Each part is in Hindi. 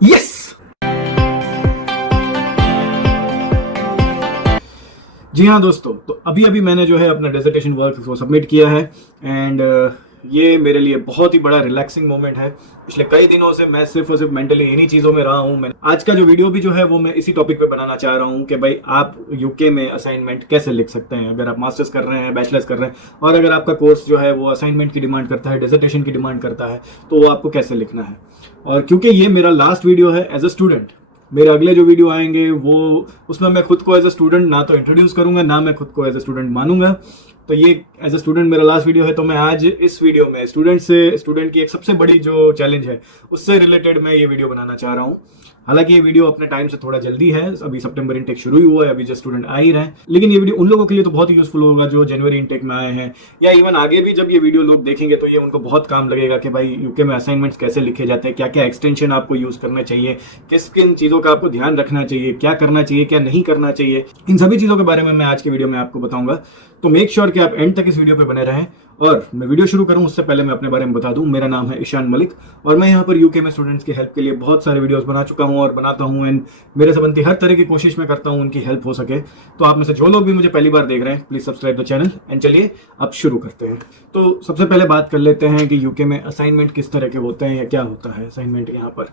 यस। जी हाँ दोस्तों, तो अभी अभी मैंने जो है अपना डिसर्टेशन वर्क को सबमिट किया है एंड ये मेरे लिए बहुत ही बड़ा रिलैक्सिंग मोमेंट है। पिछले कई दिनों से मैं सिर्फ और सिर्फ मेंटली इन्हीं चीज़ों में रहा हूँ। मैं आज का जो वीडियो भी जो है वो मैं इसी टॉपिक पे बनाना चाह रहा हूँ कि भाई आप यूके में असाइनमेंट कैसे लिख सकते हैं अगर आप मास्टर्स कर रहे हैं, बैचलर्स कर रहे हैं, और अगर आपका कोर्स जो है वो असाइनमेंट की डिमांड करता है, डिसर्टेशन की डिमांड करता है, तो वो आपको कैसे लिखना है। और क्योंकि ये मेरा लास्ट वीडियो है एज अ स्टूडेंट, मेरे अगले जो वीडियो आएंगे वो उसमें मैं खुद को एज अ स्टूडेंट ना तो इंट्रोड्यूस करूंगा, ना मैं खुद को एज अ स्टूडेंट मानूंगा। तो ये एज अ स्टूडेंट मेरा लास्ट वीडियो है, तो मैं आज इस वीडियो में स्टूडेंट की एक सबसे बड़ी जो चैलेंज है उससे रिलेटेड मैं ये वीडियो बनाना चाह रहा हूँ। हालांकि ये वीडियो अपने टाइम से थोड़ा जल्दी है, अभी सितंबर इनटेक शुरू ही हुआ है, अभी जस्ट स्टूडेंट आ ही रहे हैं, लेकिन ये वीडियो उन लोगों के लिए तो बहुत ही यूजफुल होगा जो जनवरी इनटेक में आए हैं, या इवन आगे भी जब ये वीडियो लोग देखेंगे तो ये उनको बहुत काम लगेगा कि भाई यूके में असाइनमेंट्स कैसे लिखे जाते हैं, क्या क्या एक्सटेंशन आपको यूज करना चाहिए, किस किन चीज़ों का आपको ध्यान रखना चाहिए, क्या करना चाहिए क्या नहीं करना चाहिए, इन सभी चीज़ों के बारे में मैं आज की वीडियो में आपको बताऊंगा। तो मेक श्योर कि आप एंड तक इस वीडियो पे बने रहें। और मैं वीडियो शुरू करूं उससे पहले मैं अपने बारे में बता दूं, मेरा नाम है ईशान मलिक और मैं यहाँ पर यूके में स्टूडेंट्स की हेल्प के लिए बहुत सारे वीडियोस बना चुका हूँ और बनाता हूँ, एंड मेरे से बनती हर तरह की कोशिश मैं करता हूँ उनकी हेल्प हो सके। तो आप में से जो लोग भी मुझे पहली बार देख रहे हैं, please subscribe the channel and चलिए अब शुरू करते हैं। तो सबसे पहले बात कर लेते हैं कि यूके में असाइनमेंट किस तरह के होते हैं या क्या होता है असाइनमेंट यहाँ पर।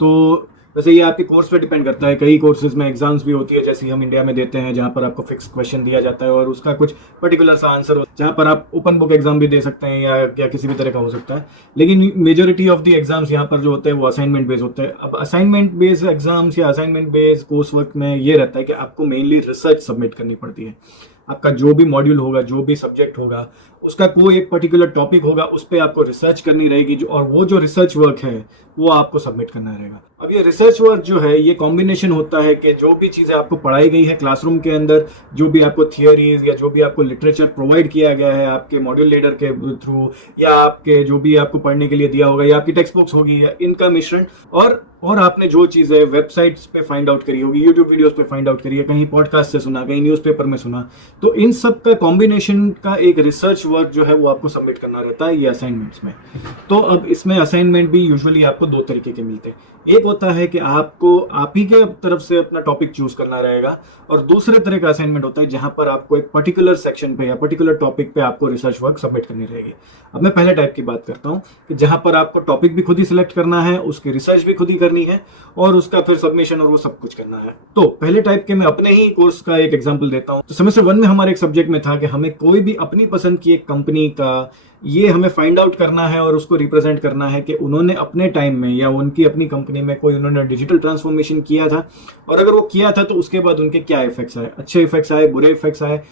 तो वैसे ये आपके कोर्स पे डिपेंड करता है, कई कोर्सेज में एग्जाम्स भी होती है जैसे हम इंडिया में देते हैं, जहाँ पर आपको फिक्स क्वेश्चन दिया जाता है और उसका कुछ पर्टिकुलर सा आंसर हो, जहाँ पर आप ओपन बुक एग्जाम भी दे सकते हैं या किसी भी तरह का हो सकता है। लेकिन मेजोरिटी ऑफ द एग्जाम्स यहाँ पर जो होते हैं वो असाइनमेंट बेस्ड होते हैं। अब असाइनमेंट बेस्ड एग्जाम्स या असाइनमेंट बेस्ड कोर्स वर्क में ये रहता है कि आपको मेनली रिसर्च सबमिट करनी पड़ती है। आपका जो भी मॉड्यूल होगा, जो भी सब्जेक्ट होगा, उसका कोई एक पर्टिकुलर टॉपिक होगा, उस पर आपको रिसर्च करनी रहेगी और वो जो रिसर्च वर्क है वो आपको सबमिट करना रहेगा। अब ये रिसर्च वर्क जो है ये कॉम्बिनेशन होता है कि जो भी चीज़ें आपको पढ़ाई गई है क्लासरूम के अंदर, जो भी आपको थियोरीज या जो भी आपको लिटरेचर प्रोवाइड किया गया है आपके मॉड्यूल लीडर के थ्रू, या आपके जो भी आपको पढ़ने के लिए दिया होगा, या आपकी टेक्स्ट बुक्स होगी, या इनका मिश्रण, और आपने जो चीज़ें वेबसाइट्स पे फाइंड आउट करी होगी, यूट्यूब वीडियोस पे फाइंड आउट करी है, कहीं पॉडकास्ट से सुना, कहीं न्यूज़पेपर में सुना, तो इन सब का कॉम्बिनेशन का एक रिसर्च वर्क जो है वो आपको सबमिट करना रहता है ये असाइनमेंट्स में। तो अब इसमें असाइनमेंट भी यूजुअली आपको दो तरीके के मिलते हैं। एक होता है कि आपको आप ही के तरफ से अपना टॉपिक चूज करना रहेगा, और दूसरे तरह का असाइनमेंट होता है जहां पर आपको एक पर्टिकुलर सेक्शन पे या पर्टिकुलर टॉपिक पे आपको रिसर्च वर्क सबमिट करनी रहेगी। अब मैं पहले टाइप की बात करता हूं कि जहां पर आपको टॉपिक भी खुद ही सिलेक्ट करना है, उसकी रिसर्च भी खुद ही करनी है और उसका फिर सबमिशन और वो सब कुछ करना है। तो पहले टाइप के मैं अपने ही कोर्स का एक एग्जांपल देता हूं। तो सेमेस्टर 1 में हमारे एक सब्जेक्ट में था कि हमें कोई भी अपनी पसंद की एक कंपनी का ये हमें फाइंड आउट करना है और उसको रिप्रेजेंट करना है कि उन्होंने अपने टाइम में या उनकी अपनी कंपनी में कोई उन्होंने डिजिटल ट्रांसफॉर्मेशन किया था, और अगर वो किया था तो उसके बाद उनके क्या इफेक्ट्स आए, अच्छे इफेक्ट्स आए, बुरे इफेक्ट्स आए,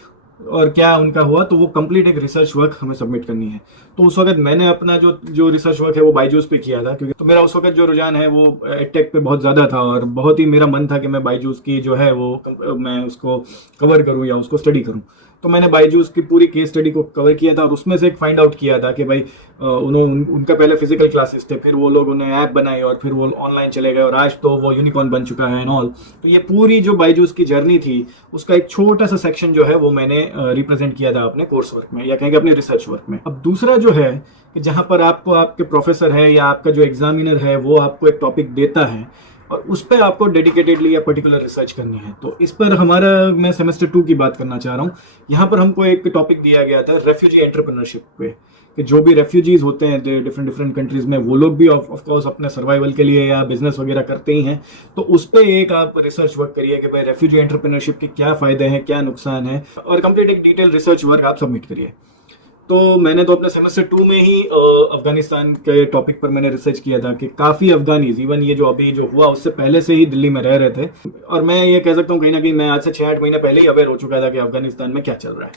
और क्या उनका हुआ। तो वो कंप्लीट एक रिसर्च वर्क हमें सबमिट करनी है। तो उस वक्त मैंने अपना जो रिसर्च वर्क है वो बायजूस पे किया था, क्योंकि तो मेरा उस वक्त जो रुझान है वो एडटेक पे बहुत ज़्यादा था और बहुत ही मेरा मन था कि मैं बायजूस की जो है वो मैं उसको कवर करूँ या उसको स्टडी करूँ। तो मैंने बायजूस की पूरी केस स्टडी को कवर किया था और उसमें से एक फाइंड आउट किया था कि भाई उनका पहले फिजिकल क्लासेस थे, फिर वो लोग उन्हें ऐप बनाई और फिर वो ऑनलाइन चले गए और आज तो वो यूनिकॉर्न बन चुका है एंड ऑल। तो ये पूरी जो बायजूस की जर्नी थी उसका एक छोटा सा सेक्शन जो है वो मैंने रिप्रेजेंट किया था अपने कोर्स वर्क में या कहेंगे अपने रिसर्च वर्क में। अब दूसरा जो है कि जहाँ पर आपको आपके प्रोफेसर है या आपका जो एग्जामिनर है वो आपको एक टॉपिक देता है और उस पर आपको डेडिकेटेडली या पर्टिकुलर रिसर्च करनी है। तो इस पर हमारा मैं सेमेस्टर 2 की बात करना चाह रहा हूँ। यहाँ पर हमको एक टॉपिक दिया गया था रेफ्यूजी एंटरप्रेन्योरशिप पे, कि जो भी रेफ्यूजीज होते हैं डिफरेंट कंट्रीज में, वो लोग भी ऑफ कोर्स अपने सर्वाइवल के लिए या बिजनेस वगैरह करते ही हैं। तो उस पर एक आप रिसर्च वर्क करिए कि भाई रेफ्यूजी एंटरप्रेन्योरशिप के क्या फायदे हैं, क्या नुकसान है, और कंप्लीट एक डिटेल रिसर्च वर्क आप सबमिट करिए। तो मैंने तो अपने सेमेस्टर 2 में ही अफगानिस्तान के टॉपिक पर मैंने रिसर्च किया था कि काफ़ी अफगानीज, इवन ये जो अभी जो हुआ उससे पहले से ही दिल्ली में रह रहे थे, और मैं ये कह सकता हूँ कहीं ना कहीं मैं आज से 6-8 महीने पहले ही अवेयर हो चुका था कि अफगानिस्तान में क्या चल रहा है।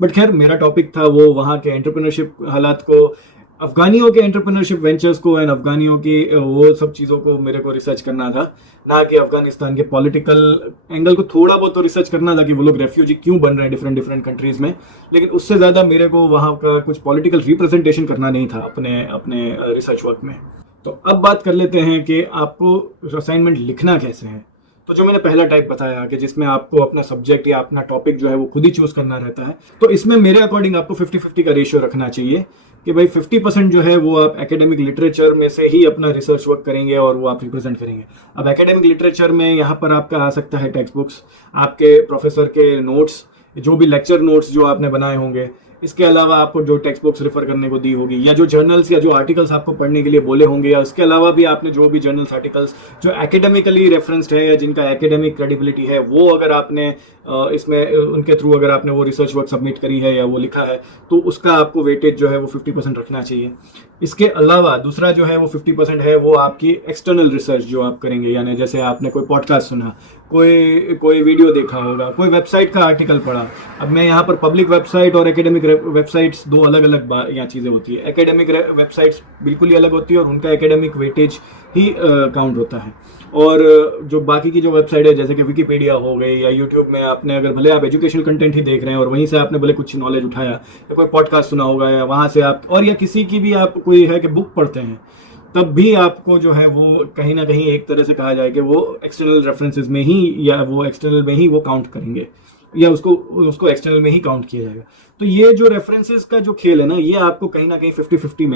बट खैर मेरा टॉपिक था वो वहाँ के एंटरप्रेन्योरशिप हालात को, अफगानियों के एंटरप्रेन्योरशिप वेंचर्स को एंड अफगानियों की वो सब चीज़ों को मेरे को रिसर्च करना था, ना कि अफगानिस्तान के पॉलिटिकल एंगल को थोड़ा बहुत तो रिसर्च करना था कि वो लोग रेफ्यूजी क्यों बन रहे हैं डिफरेंट कंट्रीज में। लेकिन उससे ज़्यादा मेरे को वहाँ का कुछ पॉलिटिकल रिप्रेजेंटेशन करना नहीं था अपने रिसर्च वर्क में। तो अब बात कर लेते हैं कि आपको असाइनमेंट लिखना कैसे है। तो जो मैंने पहला टाइप बताया कि जिसमें आपको अपना सब्जेक्ट या अपना टॉपिक जो है वो खुद ही चूज करना रहता है, तो इसमें मेरे अकॉर्डिंग आपको 50-50 का रेशियो रखना चाहिए कि भाई 50% जो है वो आप एकेडमिक लिटरेचर में से ही अपना रिसर्च वर्क करेंगे और वो आप रिप्रेजेंट करेंगे। अब एकेडमिक लिटरेचर में यहाँ पर आपका आ सकता है टेक्स्ट बुक्स, आपके प्रोफेसर के नोट्स, जो भी लेक्चर नोट्स जो आपने बनाए होंगे, इसके अलावा आपको जो टेक्स्ट बुक्स रेफर करने को दी होगी, या जो जर्नल्स या जो आर्टिकल्स आपको पढ़ने के लिए बोले होंगे, या उसके अलावा भी आपने जो भी जर्नल्स आर्टिकल्स जो एकेडमिकली रेफरेंस्ड है या जिनका एकेडमिक क्रेडिबिलिटी है, वो अगर आपने इसमें उनके थ्रू अगर आपने वो रिसर्च वर्क सबमिट करी है या वो लिखा है, तो उसका आपको वेटेज जो है वो 50% रखना चाहिए। इसके अलावा दूसरा जो है वो 50% है वो आपकी एक्सटर्नल रिसर्च जो आप करेंगे, यानी जैसे आपने कोई पॉडकास्ट सुना, कोई वीडियो देखा होगा, कोई वेबसाइट का आर्टिकल पढ़ा। अब मैं यहाँ पर पब्लिक वेबसाइट और एकेडमिक वेबसाइट्स दो अलग अलग यहाँ चीज़ें होती है। एकेडमिक वेबसाइट्स बिल्कुल ही अलग होती है और उनका एकेडमिक वेटेज ही काउंट होता है, और जो बाकी की जो वेबसाइट है जैसे कि विकीपीडिया हो गई या यूट्यूब में आपने अगर भले आप एजुकेशनल कंटेंट ही देख रहे हैं और वहीं से आपने भले कुछ नॉलेज उठाया या कोई पॉडकास्ट सुना होगा या वहाँ से आप, और या किसी की भी आप कोई है कि बुक पढ़ते हैं, तब भी आपको जो है वो कहीं ना कहीं एक तरह से कहा जाए कि वो एक्सटर्नल रेफरेंसेस में ही या वो एक्सटर्नल में ही वो काउंट करेंगे या उसको एक्सटर्नल में ही काउंट किया जाएगा। तो ये जो रेफरेंसेस का जो खेल है ना, ये आपको कहीं ना कहीं 50-50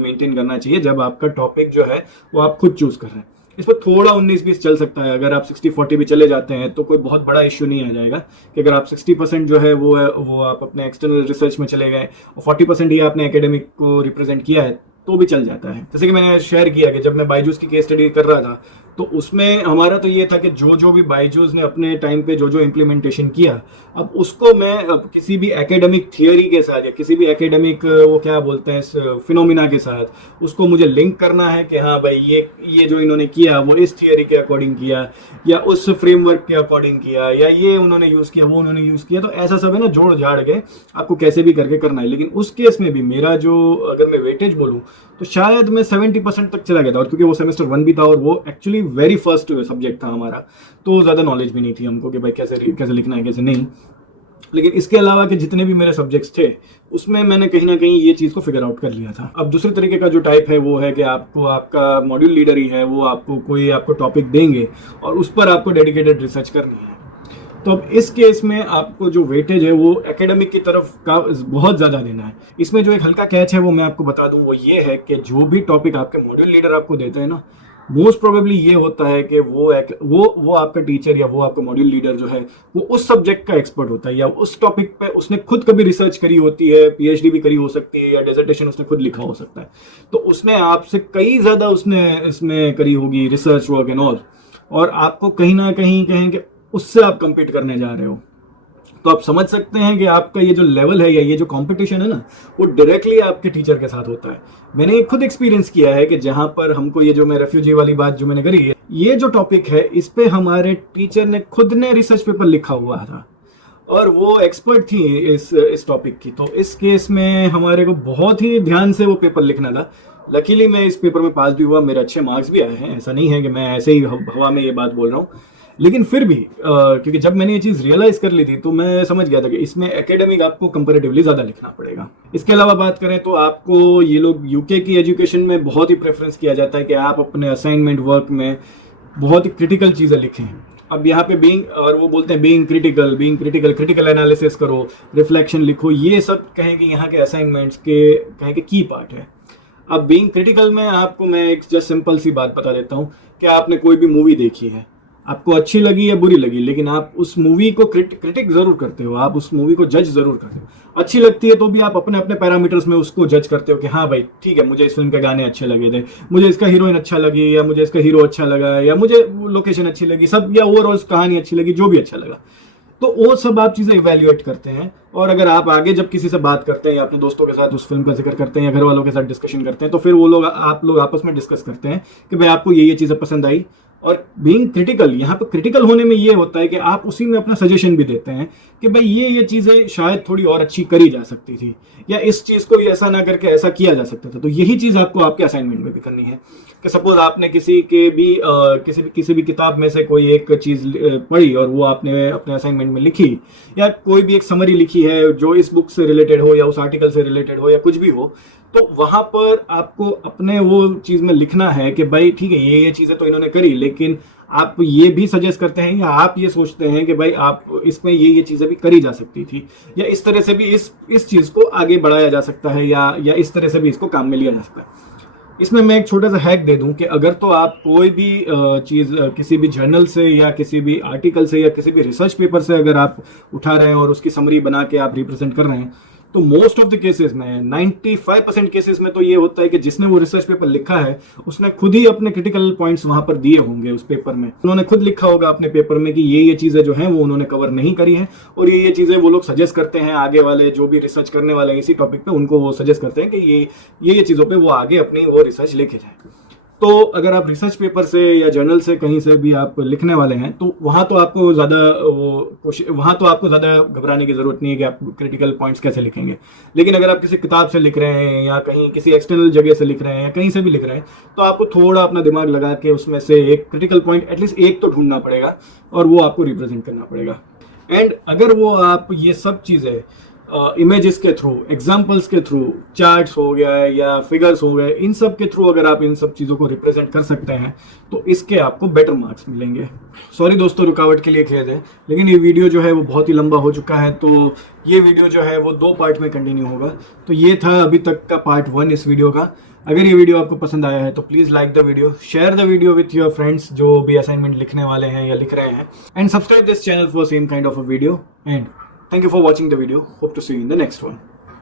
मेंटेन करना चाहिए जब आपका टॉपिक जो है वो आप खुद चूज कर रहे हैं। इस पर थोड़ा 19-20 चल सकता है, अगर आप 60-40 भी चले जाते हैं तो कोई बहुत बड़ा इश्यू नहीं आ जाएगा कि अगर आप 60% जो है वो आप अपने एक्सटर्नल रिसर्च में चले गए और 40% ही आपने एकेडमिक को रिप्रेजेंट किया है तो भी चल जाता है। जैसे कि मैंने शेयर किया कि जब मैं बायजूस की केस स्टडी कर रहा था तो उसमें हमारा तो ये था कि जो भी बायजूस ने अपने टाइम पे जो इम्प्लीमेंटेशन किया, अब उसको मैं अब किसी भी एकेडमिक थियोरी के साथ या किसी भी एकेडमिक वो क्या बोलते हैं फिनोमिना के साथ उसको मुझे लिंक करना है कि हाँ भाई ये जो इन्होंने किया वो इस थियोरी के अकॉर्डिंग किया या उस फ्रेमवर्क के अकॉर्डिंग किया या ये उन्होंने यूज़ किया वो उन्होंने यूज़ किया, तो ऐसा सब है ना जोड़ जाड़ के आपको कैसे भी करके करना है। लेकिन उस केस में भी मेरा जो अगर मैं वेटेज बोलूँ तो शायद मैं 70% तक चला गया था, और क्योंकि वो सेमेस्टर 1 भी था और वो एक्चुअली वेरी फर्स्ट सब्जेक्ट था हमारा, तो ज़्यादा नॉलेज भी नहीं थी हमको कि भाई कैसे लिखना है कैसे नहीं। लेकिन इसके अलावा के जितने भी मेरे सब्जेक्ट्स थे उसमें मैंने कहीं ना कहीं ये चीज़ को फिगर आउट कर लिया था। अब दूसरे तरीके का जो टाइप है वो है कि आपको आपका मॉड्यूल लीडर ही है, वो आपको टॉपिक देंगे और उस पर आपको डेडिकेटेड रिसर्च करनी है। तो अब इस केस में आपको जो वेटेज है वो एकेडमिक की तरफ का बहुत ज़्यादा देना है। इसमें जो एक हल्का कैच है वो मैं आपको बता दूं, वो ये है कि जो भी टॉपिक आपके मॉड्यूल लीडर आपको देते हैं ना, मोस्ट प्रोबेबली ये होता है कि वो आपका टीचर या वो आपका मॉड्यूल लीडर जो है वो उस सब्जेक्ट का एक्सपर्ट होता है या उस टॉपिक पे उसने खुद कभी रिसर्च करी होती है, पीएचडी भी करी हो सकती है या डिसर्टेशन उसने खुद लिखा हो सकता है, तो उसने आपसे कई ज़्यादा उसने इसमें करी होगी रिसर्च वर्क एंड ऑल, और आपको कहीं ना कहीं कहेंगे उससे आप compete करने जा रहे हो। तो आप समझ सकते हैं कि आपका ये जो लेवल है या ये जो कंपटीशन है ना, वो डायरेक्टली आपके टीचर के साथ होता है। मैंने खुद एक्सपीरियंस किया है कि जहां पर हमको ये जो मैं रेफ्यूजी वाली बात जो मैंने करी है, ये जो टॉपिक है इस पे हमारे टीचर ने खुद ने रिसर्च पेपर लिखा हुआ था और वो एक्सपर्ट थी इस टॉपिक की। तो इस केस में हमारे को बहुत ही ध्यान से वो पेपर लिखना था। लकीली मैं इस पेपर में पास भी हुआ, मेरे अच्छे मार्क्स भी आए हैं, ऐसा नहीं है कि मैं ऐसे ही हवा में ये बात बोल रहा हूँ। लेकिन फिर भी क्योंकि जब मैंने ये चीज़ रियलाइज कर ली थी तो मैं समझ गया था कि इसमें एकेडमिक आपको कंपैरेटिवली ज़्यादा लिखना पड़ेगा। इसके अलावा बात करें तो आपको ये लोग यूके की एजुकेशन में बहुत ही प्रेफरेंस किया जाता है कि आप अपने असाइनमेंट वर्क में बहुत ही क्रिटिकल चीज़ें लिखें। अब यहाँ पे बीइंग, और वो बोलते हैं बीइंग क्रिटिकल एनालिसिस करो, रिफ्लेक्शन लिखो, ये सब कहें कि यहाँ के असाइनमेंट्स के कहें कि की पार्ट है। अब बीइंग क्रिटिकल में आपको मैं एक जस्ट सिंपल सी बात बता देता हूँ कि आपने कोई भी मूवी देखी है, आपको अच्छी लगी या बुरी लगी, लेकिन आप उस मूवी को क्रिटिक जरूर करते हो, आप उस मूवी को जज जरूर करते हो। अच्छी लगती है तो भी आप अपने अपने पैरामीटर्स में उसको जज करते हो कि हाँ भाई ठीक है, मुझे इस फिल्म के गाने अच्छे लगे थे, मुझे इसका हीरोइन अच्छा लगी, या मुझे इसका हीरो अच्छा लगा, या मुझे लोकेशन अच्छी लगी, सब, या ओवरऑल कहानी अच्छी लगी, जो भी अच्छा लगा। तो वो सब आप चीज़ें इवेल्युएट करते हैं, और अगर आप आगे जब किसी से बात करते हैं या अपने दोस्तों के साथ उस फिल्म का जिक्र करते हैं या घर वालों के साथ डिस्कशन करते हैं, तो फिर वो आप लोग आपस में डिस्कस करते हैं कि भाई आपको ये चीज़ें पसंद आई। और बीइंग क्रिटिकल, यहाँ पे क्रिटिकल होने में ये होता है कि आप उसी में अपना सजेशन भी देते हैं कि भाई ये चीज़ें शायद थोड़ी और अच्छी करी जा सकती थी, या इस चीज़ को ऐसा ना करके ऐसा किया जा सकता था। तो यही चीज़ आपको आपके असाइनमेंट में भी करनी है कि सपोज आपने किसी भी किताब में से कोई एक चीज़ पढ़ी और वो आपने अपने असाइनमेंट में लिखी, या कोई भी एक समरी लिखी है जो इस बुक से रिलेटेड हो या उस आर्टिकल से रिलेटेड हो या कुछ भी हो, तो वहां पर आपको अपने वो चीज़ में लिखना है कि भाई ठीक है ये चीज़ें तो इन्होंने करी, लेकिन आप ये भी सजेस्ट करते हैं या आप ये सोचते हैं कि भाई आप इसमें ये चीज़ें भी करी जा सकती थी, या इस तरह से भी इस चीज़ को आगे बढ़ाया जा सकता है, या इस तरह से भी इसको काम में लिया जा सकता है। इसमें मैं एक छोटा सा हैक दे दूं कि अगर तो आप कोई भी चीज़ किसी भी जर्नल से या किसी भी आर्टिकल से या किसी भी रिसर्च पेपर से अगर आप उठा रहे हैं और उसकी समरी बना के आप रिप्रेजेंट कर रहे हैं, तो मोस्ट ऑफ द केसेस में 95% केसेस में तो ये होता है कि जिसने वो रिसर्च पेपर लिखा है उसने खुद ही अपने क्रिटिकल पॉइंट्स वहां पर दिए होंगे उस पेपर में। उन्होंने खुद लिखा होगा अपने पेपर में कि ये चीज़ें जो हैं वो उन्होंने कवर नहीं करी हैं, और ये चीज़ें वो लोग सजेस्ट करते हैं आगे वाले जो भी रिसर्च करने वाले हैं इसी टॉपिक पे, उनको वो सजेस्ट करते हैं कि ये चीज़ों पर वो आगे अपनी वो रिसर्च लेके जाए। तो अगर आप रिसर्च पेपर से या जर्नल से कहीं से भी आप लिखने वाले हैं तो वहाँ तो आपको ज़्यादा घबराने की ज़रूरत नहीं है कि आप क्रिटिकल पॉइंट्स कैसे लिखेंगे। लेकिन अगर आप किसी किताब से लिख रहे हैं या कहीं किसी एक्सटर्नल जगह से लिख रहे हैं या कहीं से भी लिख रहे हैं, तो आपको थोड़ा अपना दिमाग लगा के उसमें से एक क्रिटिकल पॉइंट एटलीस्ट एक तो ढूंढना पड़ेगा और वो आपको रिप्रेजेंट करना पड़ेगा। एंड अगर वो आप ये सब चीज़ें इमेजेस के थ्रू, एग्जाम्पल्स के थ्रू, चार्ट्स हो गया या फिगर्स हो गए, इन सब के थ्रू अगर आप इन सब चीज़ों को रिप्रेजेंट कर सकते हैं तो इसके आपको बेटर मार्क्स मिलेंगे। सॉरी दोस्तों, रुकावट के लिए खेद है, लेकिन ये वीडियो जो है वो बहुत ही लंबा हो चुका है, तो ये वीडियो जो है वो 2 पार्ट में कंटिन्यू होगा। तो ये था अभी तक का पार्ट 1 इस वीडियो का। अगर ये वीडियो आपको पसंद आया है तो please like the video, share the video with your friends जो भी असाइनमेंट लिखने वाले हैं या लिख रहे हैं, and subscribe this channel for same kind of a video. And thank you for watching the video. Hope to see you in the next one.